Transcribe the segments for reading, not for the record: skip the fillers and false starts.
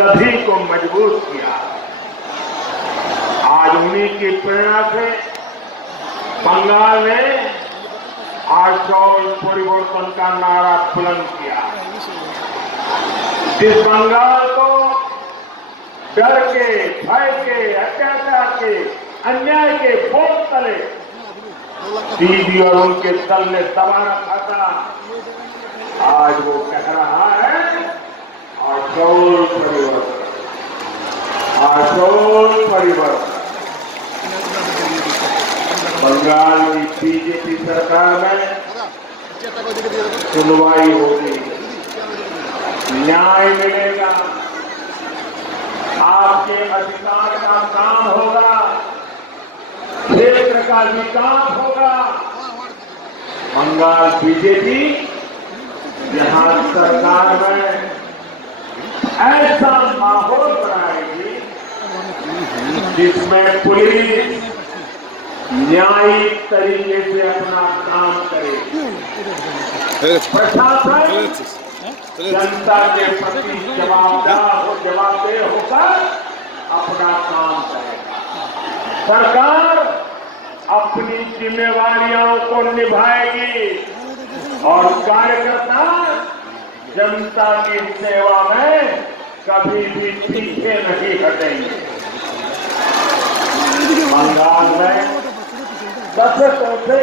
सभी को मजबूत किया। आज उन्हीं की प्रेरणा से बंगाल ने आशौल परिवर्तन का नारा बुलंद किया। जिस बंगाल को डर के, भय के, अत्याचार के, अन्याय के बोझ तले दीदी और उनके दल ने दबा रखा था, आज वो कह रहा है आशौल परिवर्तन, आशौल परिवर्तन। बंगाल की बीजेपी सरकार में सुनवाई होगी, न्याय मिलेगा, आपके अधिकार का काम होगा, क्षेत्र का विकास होगा। बंगाल बीजेपी यहां सरकार में ऐसा माहौल बनाएगी जिसमें पुलिस न्यायिक तरीके से अपना काम करेगी, प्रशासन जनता के प्रति जवाबदेह होकर अपना काम करेगा, सरकार अपनी जिम्मेवारियों को निभाएगी और कार्यकर्ता जनता की सेवा में कभी भी पीछे नहीं हटेंगे। बंगाल में दशकों से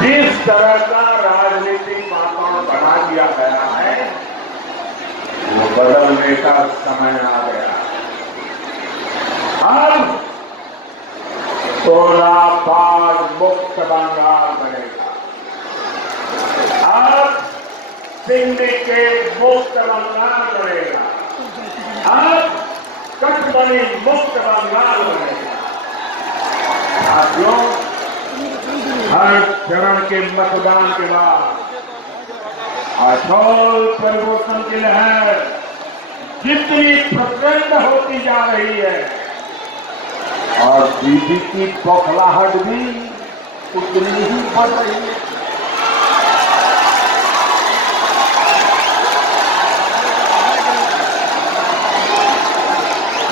जिस तरह का राजनीतिक वातावरण बना दिया गया है वो बदलने का समय आ गया। अब तोलाबाज मुक्त बंगाल बनेगा, अब सिंडिकेट मुक्त बंगाल बनेगा, अब कटबनी मुक्त बंगाल बनेगा। साथियों, हर चरण के मतदान के बाद आशौल परिवर्तन की लहर जितनी प्रचंड होती जा रही है और दीदी की बौखलाहट भी उतनी ही बढ़ रही है।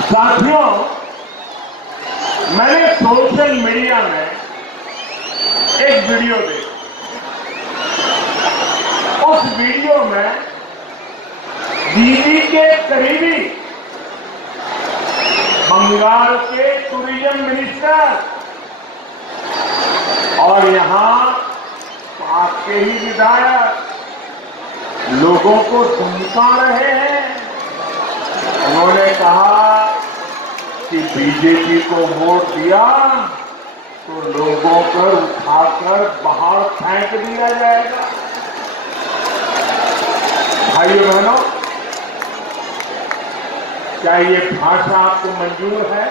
साथियों, मैंने सोशल मीडिया में एक वीडियो देखी। उस वीडियो में दीदी के करीबी बंगाल के टूरिज्म मिनिस्टर और यहां पास के ही विधायक लोगों को धमका रहे हैं। उन्होंने कहा कि बीजेपी को वोट दिया तो लोगों को उठाकर बाहर फेंक दिया जाएगा। भाइयों बहनों, क्या ये भाषा आपको मंजूर है?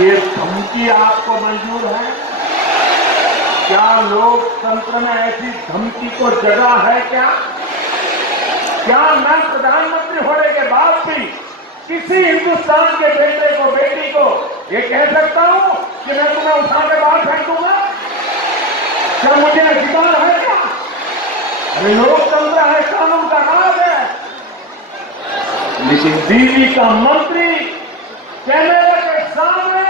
ये धमकी आपको मंजूर है? क्या लोकतंत्र में ऐसी धमकी को जगह है? क्या मैं प्रधानमंत्री होने के बाद भी किसी हिंदुस्तान के बेटे को, बेटी को ये कह सकता हूं कि मैं तुम्हें उठा के बाहर फेंक दूंगा? क्या मुझे अधिकार है? क्या अरे लोकतंत्र है, कानून का राज है। लेकिन दिल्ली का मंत्री कैमरे के सामने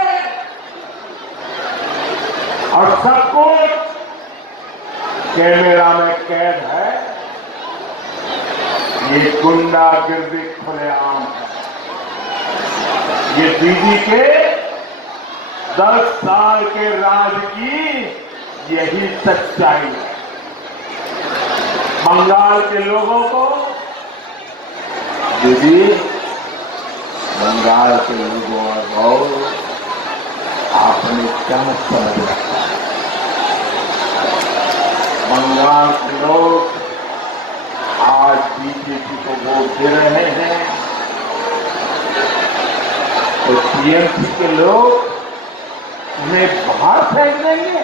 और सब कुछ कैमरा में कैद है, ये गुंडागिर्दी खुलेआम है। ये दीदी के 10 साल के राज की यही सच्चाई है। बंगाल के लोगों को दीदी, बंगाल के लोगों और आपने क्या समझ रखा है? बंगाल के लोग आज बीजेपी को वोट दे रहे हैं तो टीएमसी के लोग उन्हें बाहर फेंक देंगे?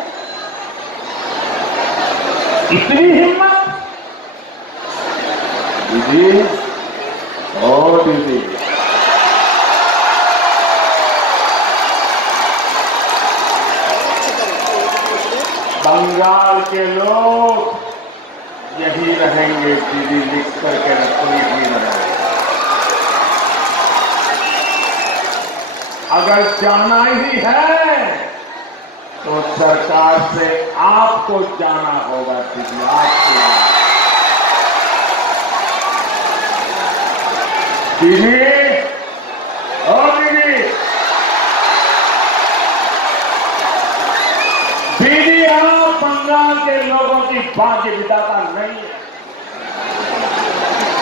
इतनी हिम्मत? दीदी, ओ दीदी, बंगाल के लोग यही रहेंगे। दीदी लिख करके रखो, यही रहेंगे। अगर जाना ही है तो सरकार से आपको जाना होगा दीदी, आपको। दीदी, ओ दीदी, दीदी आप बंगाल के लोगों की भाग्य विधाता नहीं है।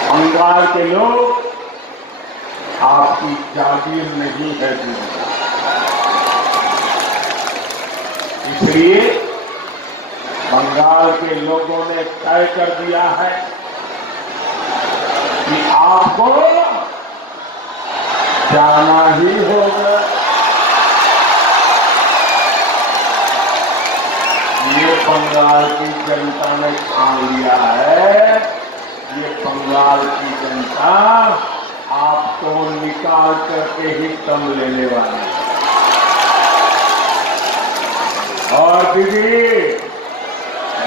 बंगाल के लोग आपकी जागीर नहीं है दीदी। इसलिए बंगाल के लोगों ने तय कर दिया है कि आपको जाना ही होगा। ये बंगाल की जनता ने ठान लिया है। ये बंगाल की जनता आपको निकाल करके ही दम लेने वाली है। और दीदी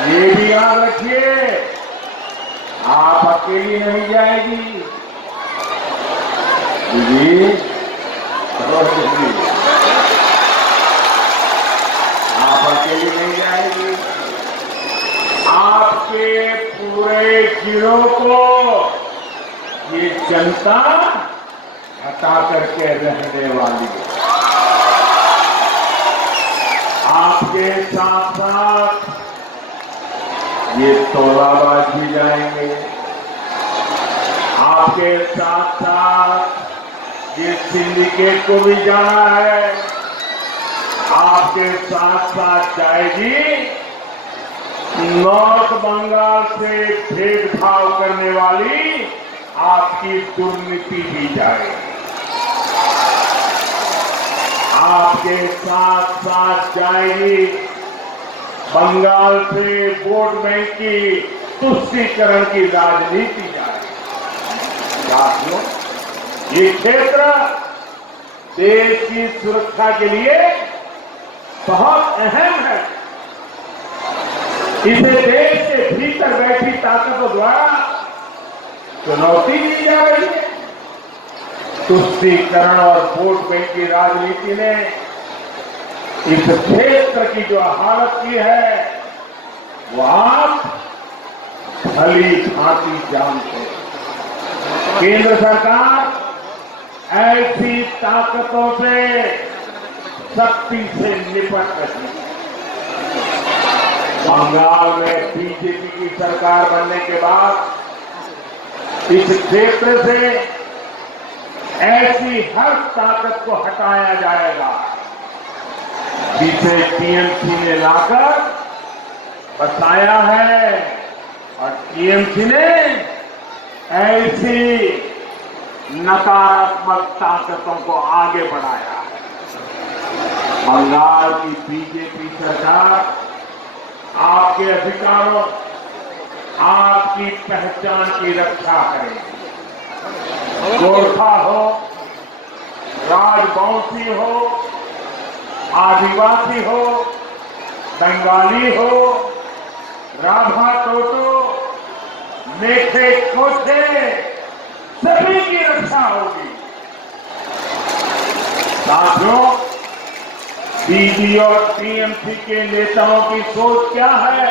ये भी याद रखिए, आप अकेली नहीं जाएगी दीदी। आप अकेली नहीं जाएगी, आपके पूरे गिरोह को ये जनता हटा करके रहने वाली है। आपके साथ साथ ये तोलाबाज भी जाएंगे, आपके साथ साथ ये सिंडिकेट को भी जाना है, आपके साथ साथ जाएगी नॉर्थ बंगाल से भेदभाव करने वाली आपकी दुर्नीति भी जाएगी। आपके साथ साथ जाएगी बंगाल से वोट बैंक की तुष्टीकरण की राजनीति जाएगी। साथियों, ये क्षेत्र देश की सुरक्षा के लिए बहुत अहम है। इसे देश के भीतर बैठी ताकतों द्वारा चुनौती दी जा रही है। तुष्टीकरण और वोट बैंक की राजनीति ने इस क्षेत्र की जो हालत की है वो आप भली भांति जानते हैं। केंद्र सरकार ऐसी ताकतों से सख्ती से निपट रही है। बंगाल में बीजेपी की सरकार बनने के बाद इस क्षेत्र से ऐसी हर ताकत को हटाया जाएगा जिसे टीएमसी ने लाकर बताया है, और टीएमसी ने ऐसी नकारात्मक ताकतों को आगे बढ़ाया है। बंगाल की बीजेपी सरकार आपके अधिकारों, आपकी पहचान की रक्षा करेगी। गोरखा हो, राजवंशी हो, आदिवासी हो, बंगाली हो, राभा टोटो, मेखे कोठे, सभी की रक्षा होगी। साथियों, दीदी और टीएमसी के नेताओं की सोच क्या है,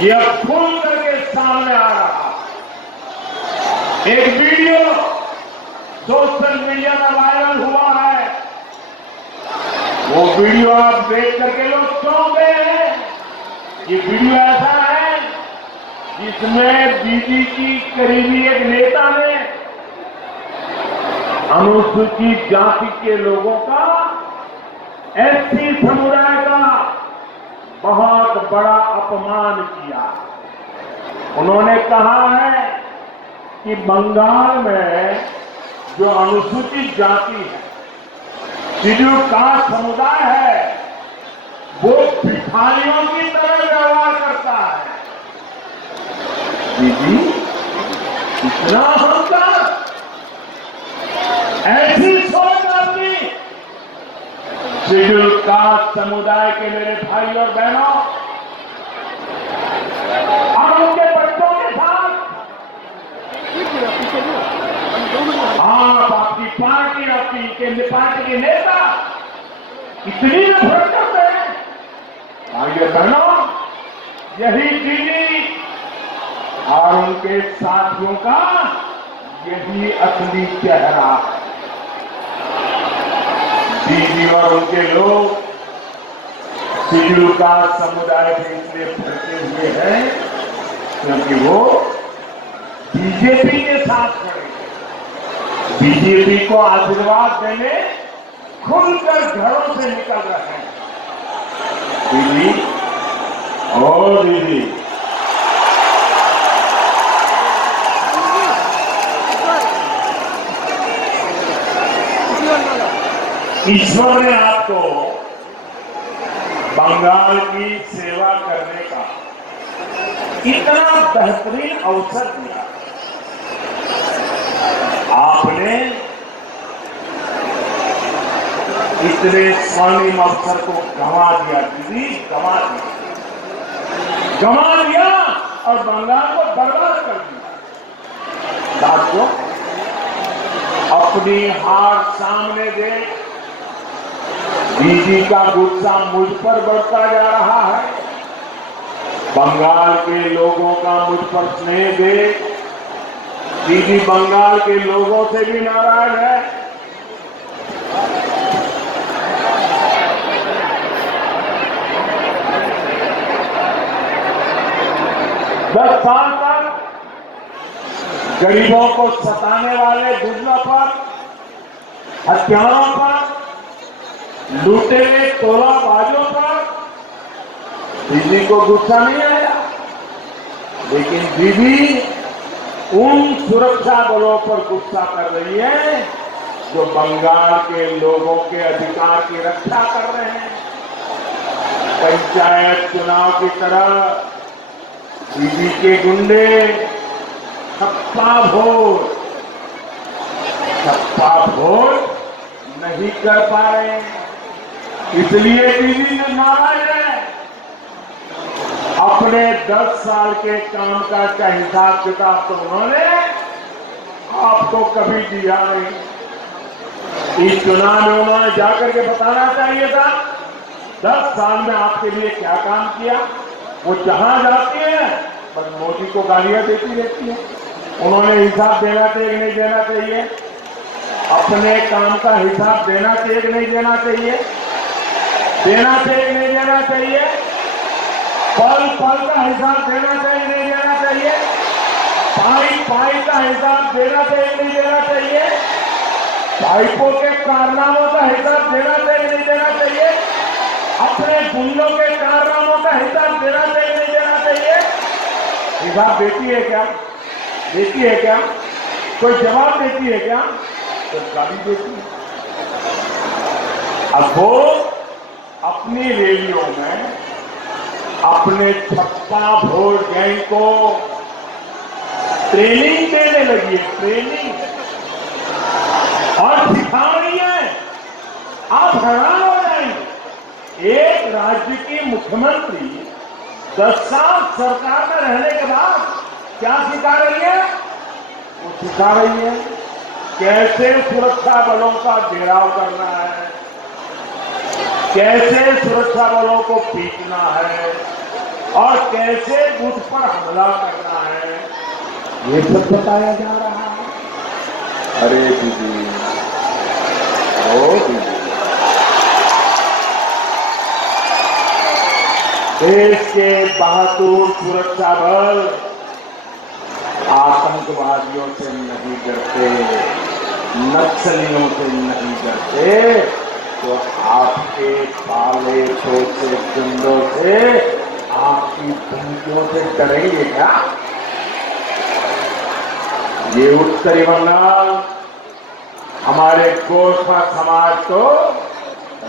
यह खुल करके सामने आ रहा। एक वीडियो सोशल मीडिया में वायरल हुआ है। वो वीडियो आप देख करके लोग चौंक गए हैं। ये वीडियो ऐसा है जिसमें दीदी की करीबी एक नेता ने अनुसूचित जाति के लोगों का, एससी समुदाय का बहुत बड़ा अपमान किया। उन्होंने कहा है कि बंगाल में जो अनुसूचित जाति है, शेड्यूल कास्ट समुदाय है, वो भिखारियों की तरह व्यवहार करता है। दीदी, इतना अहंकार, ऐसी सोच आपकी। शेड्यूल कास्ट समुदाय के मेरे भाई और बहनों, और उनके बच्चों के साथ आप, आपकी पार्टी, आपकी के के पार्टी के नेता इतनी नफरत करते हैं। भाइयों बहनों, यही दीदी और उनके साथियों का यही असली चेहरा है। दीदी और उनके लोग शेड्यूल कास्ट समुदाय से इसलिए भरते हुए हैं क्योंकि वो बीजेपी के साथ खड़े हैं, बीजेपी को आशीर्वाद देने खुलकर घरों से निकल रहे हैं। दीदी ओ दीदी, ईश्वर ने आपको बंगाल की सेवा करने का इतना बेहतरीन अवसर दिया। आपने इतने स्वर्णिम अवसर को गंवा दिया दीदी, गंवा दिया और बंगाल को बर्बाद कर दिया। साथियों, अपनी हार सामने देख दीदी का गुस्सा मुझ पर बढ़ता जा रहा है। बंगाल के लोगों का मुझ पर स्नेह देख दीदी बंगाल के लोगों से भी नाराज है। 10 साल तक गरीबों को सताने वाले दुर्गों पर, हत्यारों पर, लूटे हुए तोलाबाजों पर दीदी को गुस्सा नहीं आया, लेकिन दीदी उन सुरक्षा बलों पर गुस्सा कर रही है जो बंगाल के लोगों के अधिकार की रक्षा कर रहे हैं। पंचायत चुनाव की तरह दीदी के गुंडे छप्पा वोट नहीं कर पा रहे, इसलिए दीदी ने नाराज है। अपने 10 साल के कामकाज का हिसाब किताब तो उन्होंने आपको कभी दिया नहीं। इस चुनाव में उन्होंने जाकर के बताना चाहिए था 10 साल में आपके लिए क्या काम किया। वो जहां जाती है बस मोदी को गालियां देती रहती है। उन्होंने हिसाब देना चाहिए, नहीं देना चाहिए, अपने काम का हिसाब देना चाहिए, नहीं देना चाहिए, देना चाहिए, नहीं देना चाहिए, पल पल का हिसाब देना चाहिए, नहीं देना चाहिए, पाई का हिसाब देना चाहिए, नहीं देना चाहिए, भाइपों के कारनामों का हिसाब देना चाहिए, नहीं देना चाहिए, अपने गुंडों के कारनामों का हिसाब देना चाहिए, नहीं देना चाहिए। हिसाब देती है क्या? देती है क्या? कोई जवाब देती है क्या? तो गाली देती है। अब वो अपनी रैलियों में अपने छप्पा वोट गैंग को ट्रेनिंग देने लगी है, ट्रेनिंग, और सिखा रही है। आप हैरान हो जाएंगे, एक राज्य की मुख्यमंत्री 10 साल सरकार में रहने के बाद क्या सिखा रही है? वो सिखा रही है कैसे सुरक्षा बलों का घेराव करना है, कैसे सुरक्षा बलों को पीटना है और कैसे बूथ पर हमला करना है, ये सब बताया जा रहा है। अरे दीदी, ओ दीदी, देश के बहादुर सुरक्षा बल आतंकवादियों से नहीं डरते, नक्सलियों से नहीं डरते, तो आपके पाले पोसे गुंडों से, आपकी धमकियों से डरेंगे क्या? ये उत्तरी बंगाल हमारे गोरखा समाज को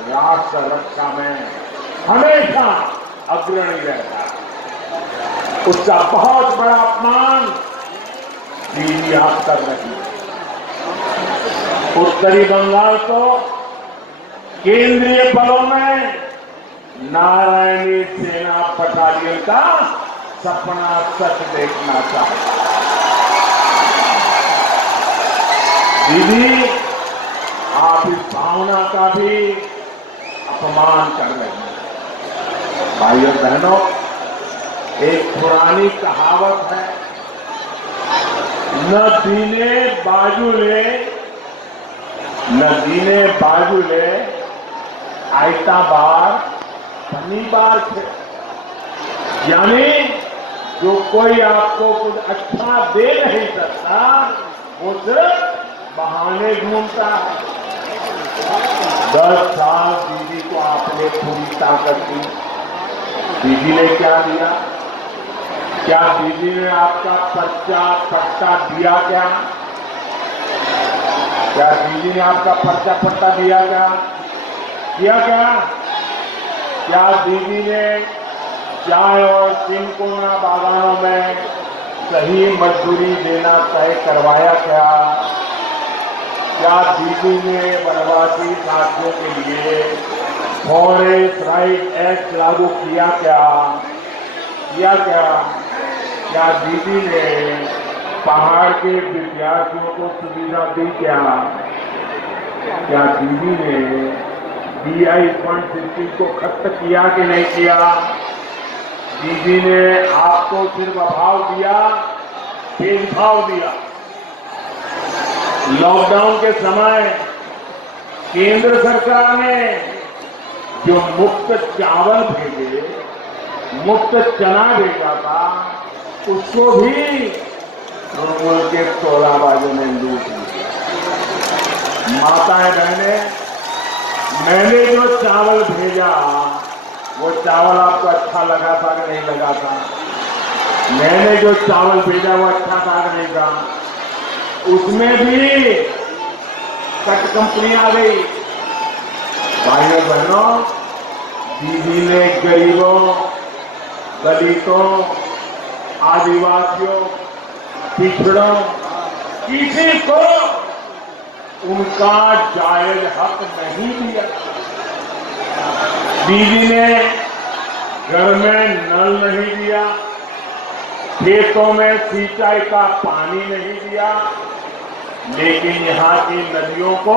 राष्ट्र रक्षा में हमेशा अग्रणी रहता है। उसका बहुत बड़ा अपमान दीदी आप कर रही है। उत्तरी बंगाल को केंद्रीय बलों में नारायणी सेना बटालियन का सपना सच देखना चाहता है। दीदी, आप इस भावना का भी अपमान कर रहे हैं। भाइयों बहनों, एक पुरानी कहावत है, न दीने बाजुले आयता बार शनिवार थे। यानी जो कोई आपको कुछ अच्छा दे नहीं सकता वो सिर्फ बहाने ढूंढता है। 10 साल दीदी को आपने पूरी ताकत दी, दीदी ने क्या दिया? क्या दीदी ने आपका पर्चा पट्टा दिया? क्या दीदी ने आपका पर्चा पट्टा दिया? क्या दीदी ने चाय और सिंकोना बागानों में सही मजदूरी देना तय करवाया? क्या दीदी ने वनवासी साथियों के लिए फॉरेस्ट राइट एक्ट लागू किया? क्या दीदी ने पहाड़ के विद्यार्थियों को सुविधा दी? क्या दीदी ने DI फंड स्थिति को खत्म किया कि नहीं किया? दीदी ने आपको सिर्फ अभाव दिया, भेदभाव दिया। लॉकडाउन के समय केंद्र सरकार ने जो मुफ्त चावल भेजे, मुफ्त चना भेजा था, उसको भी तृणमूल के तोलाबाजों ने लूट लिया। माताएं बहनें, मैंने जो चावल भेजा वो चावल आपको अच्छा लगा था कि नहीं लगा था? मैंने जो चावल भेजा वो अच्छा था कि नहीं था? उसमें भी कट कंपनी आ गई। भाइयों बहनों, दीदी ने गरीबों, दलितों, आदिवासियों, पिछड़ों, किसी को उनका जायज हक नहीं दिया। दीदी ने घर में नल नहीं दिया, खेतों में सिंचाई का पानी नहीं दिया, लेकिन यहाँ की नदियों को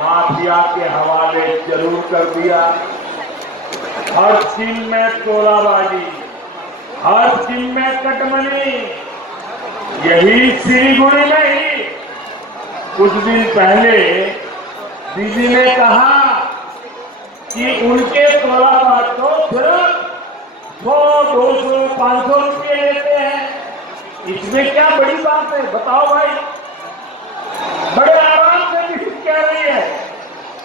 माफिया के हवाले जरूर कर दिया। हर चीज में तोलाबाजी, हर चीज में कटमनी। यही सिलीगुड़ी में ही कुछ दिन पहले दीदी ने कहा कि उनके तोलाबाज तो सिर्फ 100, 200, 500 रुपये लेते हैं। इसमें क्या बड़ी बात है? बताओ भाई। बड़े आराम से किसी कह रही है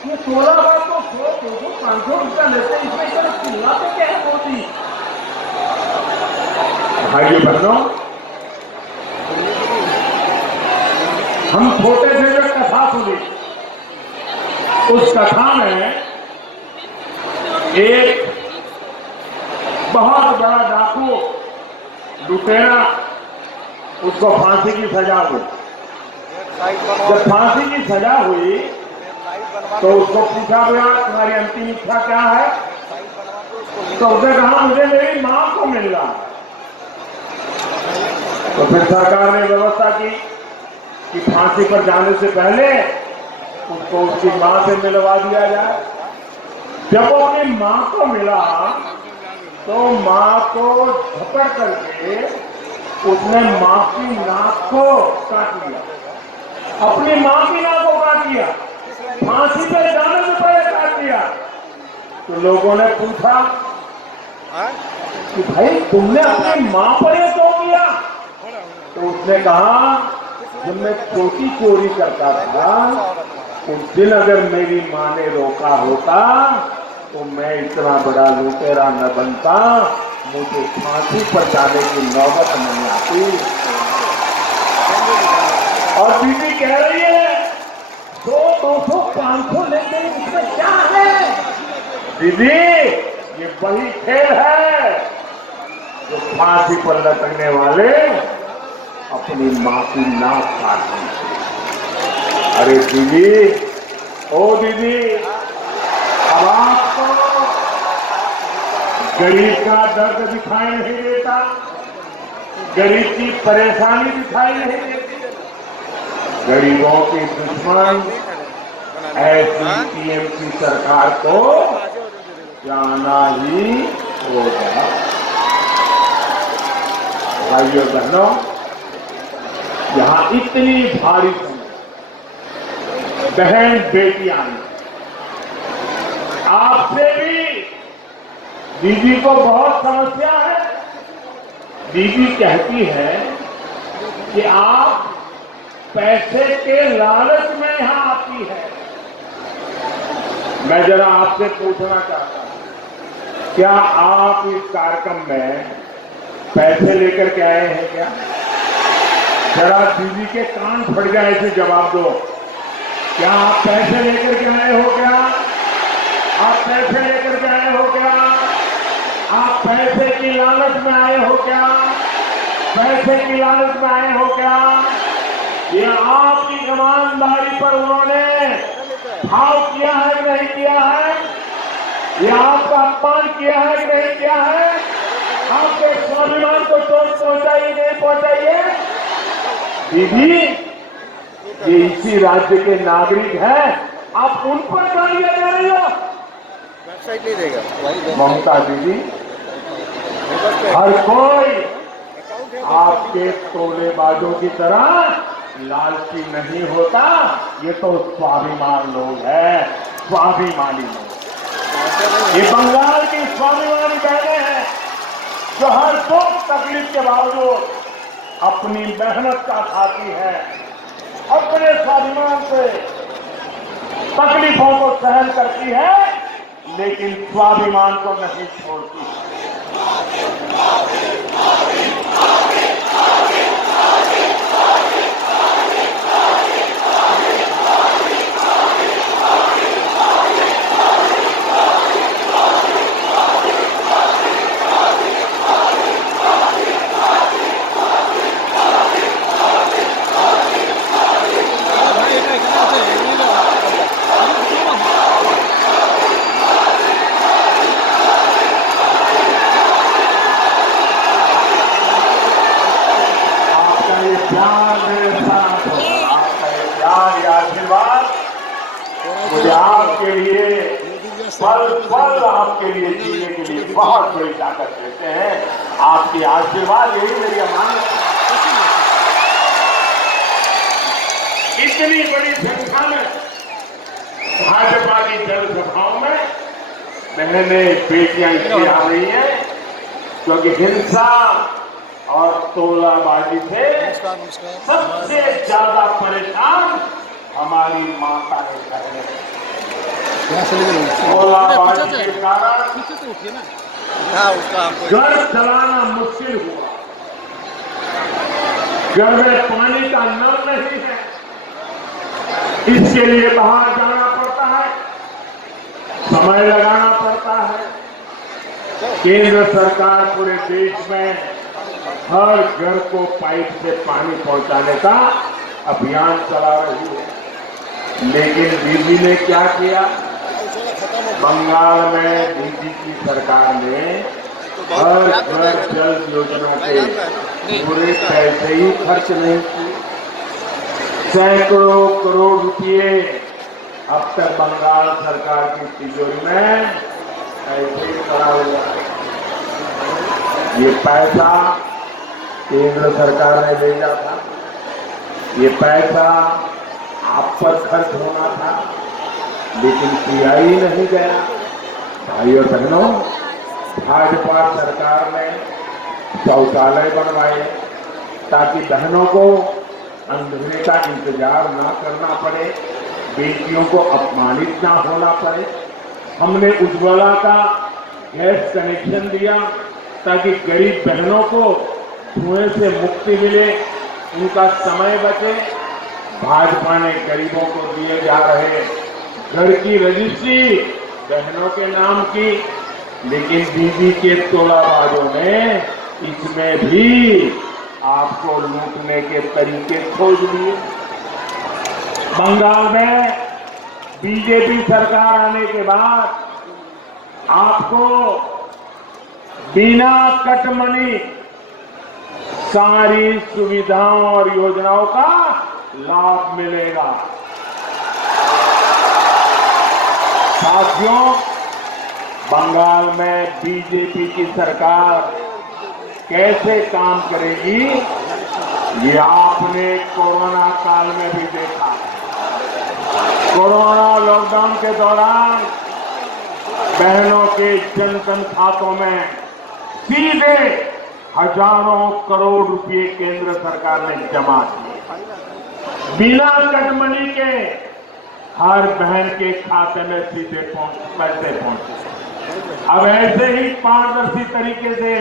कि तोलाबाज तो 100, 200, 500 रुपया लेते हैं, इसमें इतना चिल्ला तो क्या है मोदी? भाइयों बहनों, हम छोटे से जो कथा सुनी, उस कथा में एक बहुत बड़ा डाकू, लुटेरा, उसको फांसी की सजा हुई। जब फांसी की सजा हुई तो उसको पूछा गया, तुम्हारी अंतिम इच्छा क्या है? तो उसने कहा, मुझे मेरी मां को मिलना है। तो फिर सरकार ने व्यवस्था की कि फांसी पर जाने से पहले उसको उसकी मां से मिलवा दिया जाए। जब वो अपनी मां को मिला तो मां को झपड़ करके उसने मां की नाक को काट लिया, अपनी मां की नाक को काट लिया, फांसी पर जाने से पहले काट लिया। तो लोगों ने पूछा कि भाई तुमने अपनी मां पर ये क्यों किया? तो उसने कहा, जब मैं छोटी चोरी करता था उस दिन अगर मेरी मां ने रोका होता तो मैं इतना बड़ा लुटेरा न बनता, मुझे फांसी पर जाने की नौबत नहीं आती। और दीदी कह रही है 100, 200, 500 लेते हैं, इसमें क्या है? दीदी, ये वही खेल है जो फांसी पर लटकने वाले अपनी मां की नाक काट दी। अरे दीदी, ओ दीदी, अब आपको गरीब का दर्द दिखाई नहीं देता, गरीब की परेशानी दिखाई नहीं देती। गरीबों की दुश्मन ऐसी टीएमसी सरकार को जाना ही होगा। भाइयों बहनों, यहाँ इतनी भारी बहन बेटियां आपसे भी दीदी को बहुत समस्या है। दीदी कहती है कि आप पैसे के लालच में यहां आती है। मैं जरा आपसे पूछना चाहता हूं, क्या आप इस कार्यक्रम में पैसे लेकर के आए हैं क्या? जरा दीदी के कान फट जाए, ऐसे जवाब दो। क्या आप पैसे लेकर के आए हो क्या? आप पैसे लेकर के आए हो क्या? आप पैसे की लालच में आए हो क्या? पैसे की लालच में आए हो क्या? ये आपकी ईमानदारी पर उन्होंने भाव किया है कि नहीं किया है? ये आपका अपमान किया है कि नहीं किया है? आपके स्वाभिमान को चोट पहुंचाई नहीं पहुंचाई है? दीदी, ये इसी राज्य के नागरिक हैं, आप उन पर गालियां दे रही हो। वेबसाइट नहीं देगा ममता दीदी, हर कोई आपके तोलेबाजों की तरह लालची नहीं होता। ये तो स्वाभिमान लोग हैं, स्वाभिमानी लोग। ये बंगाल की स्वाभिमानी बहनें हैं जो हर दुख तकलीफ के बावजूद अपनी मेहनत का खाती है, अपने स्वाभिमान से तकलीफों को सहन करती है, लेकिन स्वाभिमान को नहीं छोड़ती। मुझे आपके लिए पल पल आपके लिए जीने के लिए बहुत बड़ी ताकत देते हैं। आपके आशीर्वाद यही मेरी अमानत है। इतनी बड़ी संख्या में भाजपा की जनसभाओं में बहनें बेटियां इसलिए आ रही हैं क्योंकि हिंसा और तोलाबाजी से सबसे ज्यादा परेशान हमारी माता है। तोलाबाजी के कारण घर चलाना मुश्किल हुआ, घर में पानी का नल नहीं है, इसके लिए बाहर जाना पड़ता है, समय लगाना पड़ता है। केंद्र सरकार पूरे देश में हर घर को पाइप से पानी पहुंचाने का अभियान चला रही है, लेकिन दीदी ने क्या किया? बंगाल में दीदी की सरकार ने हर घर जल योजना के पूरे पैसे ही खर्च नहीं किए। सैकड़ों करोड़ रुपए अब तक बंगाल सरकार की तिजोरी में ऐसे ही पड़ा हुआ है। ये पैसा केंद्र सरकार ने भेजा था, ये पैसा आप पर खर्च होना था, लेकिन किया ही नहीं गया। भाइयों बहनों, भाजपा सरकार ने शौचालय बनवाए ताकि बहनों को अंधेरे का इंतजार ना करना पड़े, बेटियों को अपमानित ना होना पड़े। हमने उज्ज्वला का गैस कनेक्शन दिया ताकि गरीब बहनों को धुएं से मुक्ति मिले, उनका समय बचे। भाजपा ने गरीबों को दिए जा रहे घर की रजिस्ट्री बहनों के नाम की, लेकिन दीदी के तोलाबाजों ने इसमें भी आपको लूटने के तरीके खोज लिए। बंगाल में बीजेपी सरकार आने के बाद आपको बिना कटमनी सारी सुविधाओं और योजनाओं का लाभ मिलेगा। साथियों, बंगाल में बीजेपी की सरकार कैसे काम करेगी, ये आपने कोरोना काल में भी देखा। कोरोना लॉकडाउन के दौरान बहनों के जन खातों में सीधे हजारों करोड़ रुपए केंद्र सरकार ने जमा किए। बिना कटमनी के हर बहन के खाते में सीधे पैसे पहुंचे। अब ऐसे ही पारदर्शी तरीके से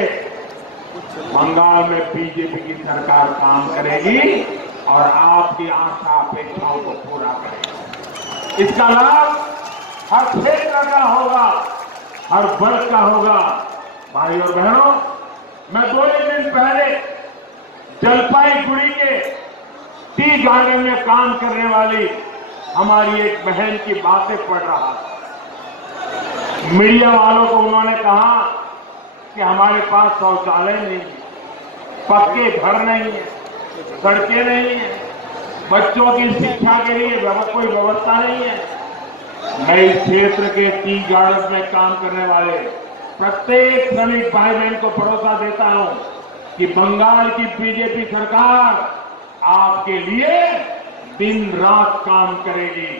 बंगाल में बीजेपी की सरकार काम करेगी और आपकी आशा अपेक्षाओं को पूरा करेगी। इसका लाभ हर क्षेत्र का होगा, हर वर्ग का होगा। भाई और बहनों, मैं 2 दिन पहले जलपाईगुड़ी के टी गार्डन में काम करने वाली हमारी एक बहन की बातें पढ़ रहा था। मीडिया वालों को उन्होंने कहा कि हमारे पास शौचालय नहीं है, पक्के घर नहीं है, सड़कें नहीं है, बच्चों की शिक्षा के लिए कोई व्यवस्था नहीं है। मैं इस क्षेत्र के टी गार्डन में काम करने वाले प्रत्येक श्रमिक भाई बहन को भरोसा देता हूं कि बंगाल की बीजेपी सरकार आपके लिए दिन रात काम करेगी।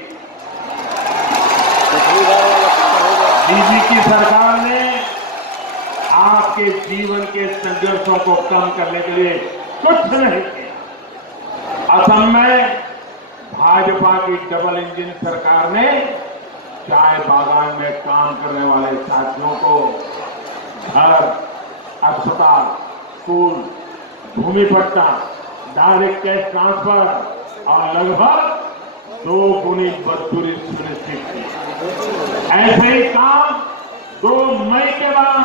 बीजेपी की सरकार ने आपके जीवन के संघर्षों को कम करने के लिए कुछ नहीं किया। असम में भाजपा की डबल इंजन सरकार ने चाय बागान में काम करने वाले साथियों को घर, अस्पताल, स्कूल, भूमि पट्टा, डायरेक्ट कैश ट्रांसफर और लगभग 2 गुनी मजदूरी सुनिश्चित की। ऐसे ही काम 2 मई के बाद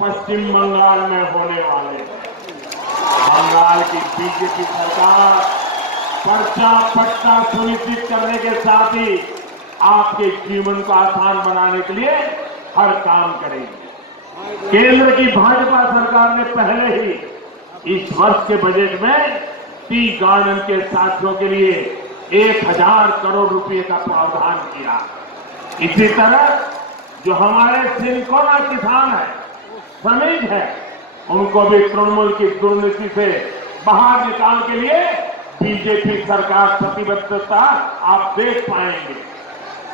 पश्चिम बंगाल में होने वाले। बंगाल की बीजेपी सरकार पर्चा पट्टा सुनिश्चित करने के साथ ही आपके जीवन को आसान बनाने के लिए हर काम करेगी। केंद्र की भाजपा सरकार ने पहले ही इस वर्ष के बजट में टी गार्डन के साथियों के लिए 1000 करोड़ रुपए का प्रावधान किया। इसी तरह जो हमारे सिंकोना किसान है, श्रमिक है, उनको भी तृणमूल की दुर्नीति से बाहर निकाल के लिए बीजेपी सरकार प्रतिबद्धता आप देख पाएंगे।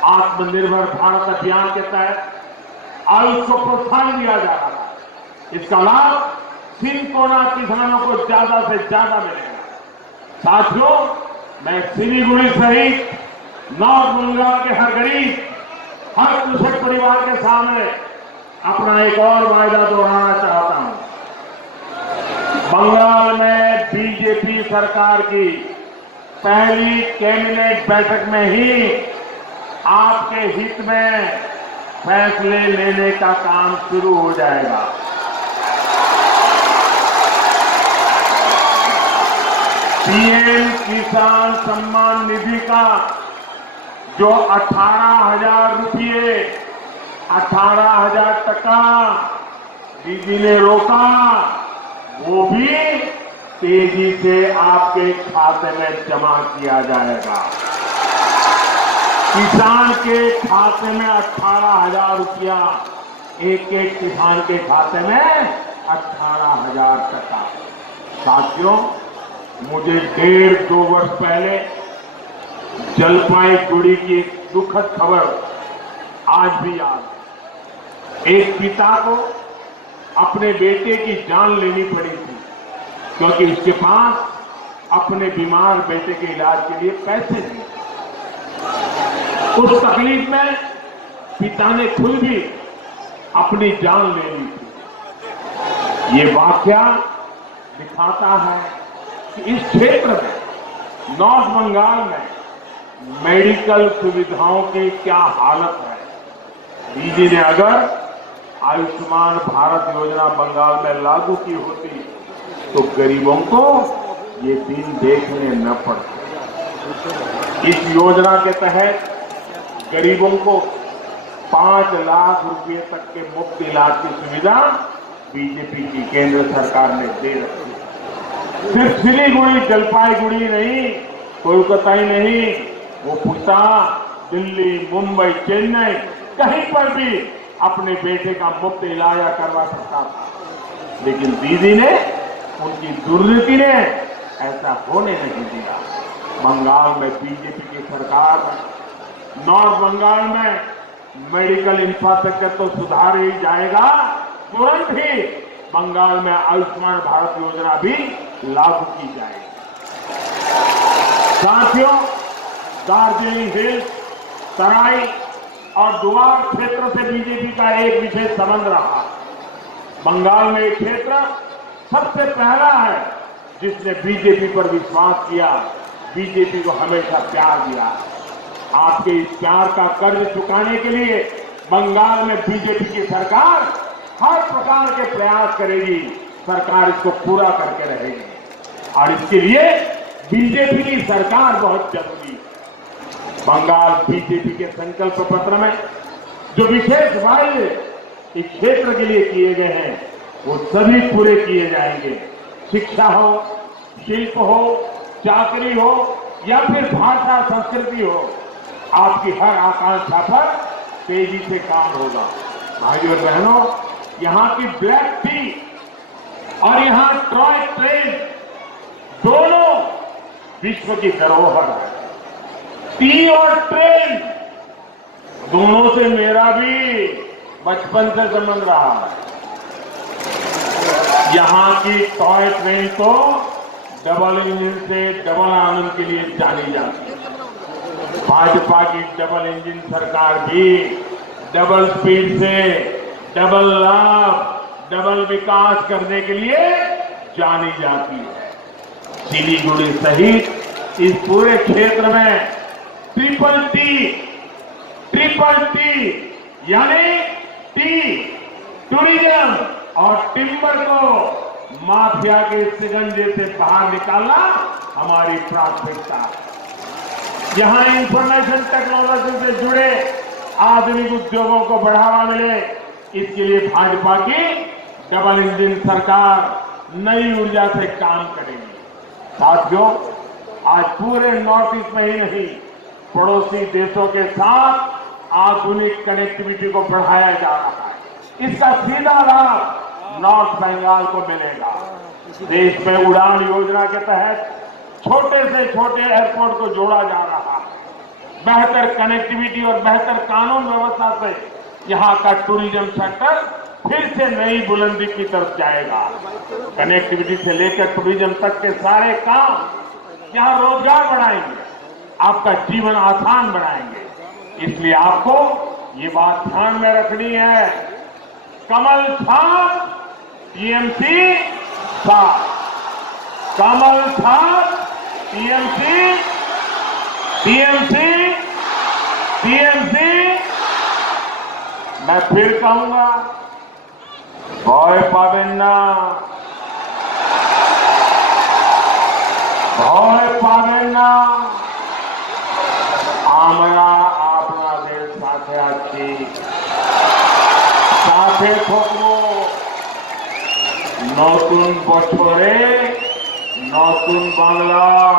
आत्मनिर्भर भारत अभियान के तहत आयुष को प्रोत्साहन दिया जा रहा है। इसका लाभ सिंकोना किसानों को ज्यादा से ज्यादा मिलेगा। साथियों, मैं सिलीगुड़ी सहित नॉर्थ बंगाल के हर गरीब, हर कृषक परिवार के सामने अपना एक और वायदा दोहराना चाहता हूं। बंगाल में बीजेपी सरकार की पहली कैबिनेट बैठक में ही आपके हित में फैसले लेने का काम शुरू हो जाएगा। पीएम किसान सम्मान निधि का जो 18,000 रुपये, 18,000 टका दीदी ने रोका, वो भी तेजी से आपके खाते में जमा किया जाएगा। किसान के खाते में 18,000 रुपया, एक किसान के खाते में 18,000 टका। साथियों, मुझे 1.5-2 वर्ष पहले जलपाईगुड़ी की दुखद खबर आज भी याद है। एक पिता को अपने बेटे की जान लेनी पड़ी थी क्योंकि उसके पास अपने बीमार बेटे के इलाज के लिए पैसे नहीं। उस तकलीफ में पिता ने खुद भी अपनी जान ले ली थी। ये वाकया दिखाता है कि इस क्षेत्र में, नॉर्थ बंगाल में मेडिकल सुविधाओं की क्या हालत है। दीदी ने अगर आयुष्मान भारत योजना बंगाल में लागू की होती तो गरीबों को ये दिन देखने न पड़ते। इस योजना के तहत गरीबों को 5 लाख रुपए तक के मुफ्त इलाज की सुविधा बीजेपी की केंद्र सरकार ने दे रखी है। सिर्फ सिलीगुड़ी, जलपाईगुड़ी नहीं, कोलकाता ही नहीं, वो पूछता दिल्ली, मुंबई, चेन्नई कहीं पर भी अपने बेटे का मुफ्त इलाज करवा सकता था, लेकिन दीदी ने, उनकी दुर्नीति ने ऐसा होने नहीं दिया। बंगाल में बीजेपी की सरकार, नॉर्थ बंगाल में मेडिकल इंफ्रास्ट्रक्चर तो सुधार ही जाएगा, तुरंत ही बंगाल में आयुष्मान भारत योजना भी लागू की जाएगी। साथियों, दार्जिलिंग हिल्स, तराई और दुआर क्षेत्र से बीजेपी का एक विशेष संबंध रहा। बंगाल में एक क्षेत्र सबसे पहला है जिसने बीजेपी पर विश्वास किया, बीजेपी को हमेशा प्यार दिया। आपके इस प्यार का कर्ज चुकाने के लिए बंगाल में बीजेपी की सरकार हर प्रकार के प्रयास करेगी, सरकार इसको पूरा करके रहेगी और इसके लिए बीजेपी की सरकार बहुत जरूरी है। बंगाल बीजेपी के संकल्प पत्र में जो विशेष वायदे इस क्षेत्र के लिए किए गए हैं वो सभी पूरे किए जाएंगे। शिक्षा हो, शिल्प हो, चाकरी हो या फिर भाषा संस्कृति हो, आपकी हर आकांक्षा पर तेजी से काम होगा। भाइयों और बहनों, यहाँ की ब्लैक टी और यहाँ टॉय ट्रेन दोनों विश्व की धरोहर है। टी और ट्रेन दोनों से मेरा भी बचपन से संबंध रहा है। यहाँ की टॉय ट्रेन तो डबल इंजन से डबल आनंद के लिए जानी जाती है। भाजपा की डबल इंजन सरकार भी डबल स्पीड से डबल लाभ, डबल विकास करने के लिए जानी जाती है। सिलीगुड़ी सहित इस पूरे क्षेत्र में ट्रिपल टी यानी टी, टूरिज्म और टिम्बर को माफिया के शिकंजे से बाहर निकालना हमारी प्राथमिकता है। यहां इंफॉर्मेशन टेक्नोलॉजी से जुड़े आधुनिक उद्योगों को बढ़ावा मिले, इसके लिए भाजपा की डबल इंजन सरकार नई ऊर्जा से काम करेगी। साथियों, आज पूरे नॉर्थ ईस्ट में ही नहीं, पड़ोसी देशों के साथ आधुनिक कनेक्टिविटी को बढ़ाया जा रहा है। इसका सीधा लाभ नॉर्थ बंगाल को मिलेगा। देश में उड़ान योजना के तहत छोटे से छोटे एयरपोर्ट को जोड़ा जा रहा है। बेहतर कनेक्टिविटी और बेहतर कानून व्यवस्था से यहाँ का टूरिज्म सेक्टर फिर से नई बुलंदी की तरफ जाएगा। कनेक्टिविटी से लेकर टूरिज्म तक के सारे काम यहाँ रोजगार बढ़ाएंगे, आपका जीवन आसान बनाएंगे। इसलिए आपको ये बात ध्यान में रखनी है, कमल छाप टीएमसी साथ, कमल छाप टीएमसी, टीएमसी, टीएमसी। मैं फिर कहूंगा, भय पाबेन ना, भय पाबेन ना। আমরা আপনাদের সাথে আছি, সাথে থাকবো। নতুন বছরে নতুন বাংলার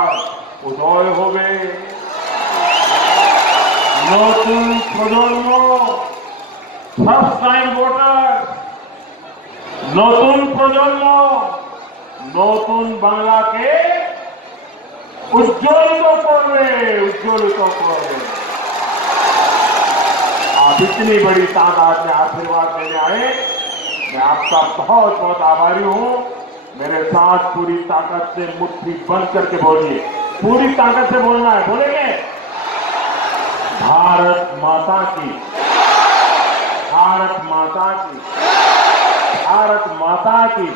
উদয় হবে। নতুন প্রজন্ম, ফার্স্ট টাইম ভোটার, নতুন প্রজন্ম নতুন বাংলাকে उज्ज्वलित करवे, उज्ज्वलित करवे। आप इतनी बड़ी तादाद में आशीर्वाद देने आए, मैं आपका बहुत बहुत आभारी हूं। मेरे साथ पूरी ताकत से मुट्ठी बंद करके बोलिए, पूरी ताकत से बोलना है, बोलेंगे? भारत माता की, भारत माता की, भारत माता की,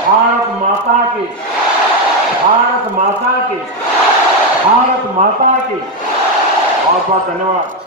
भारत माता की, भारत माता की, भारत माता की। बहुत बहुत धन्यवाद।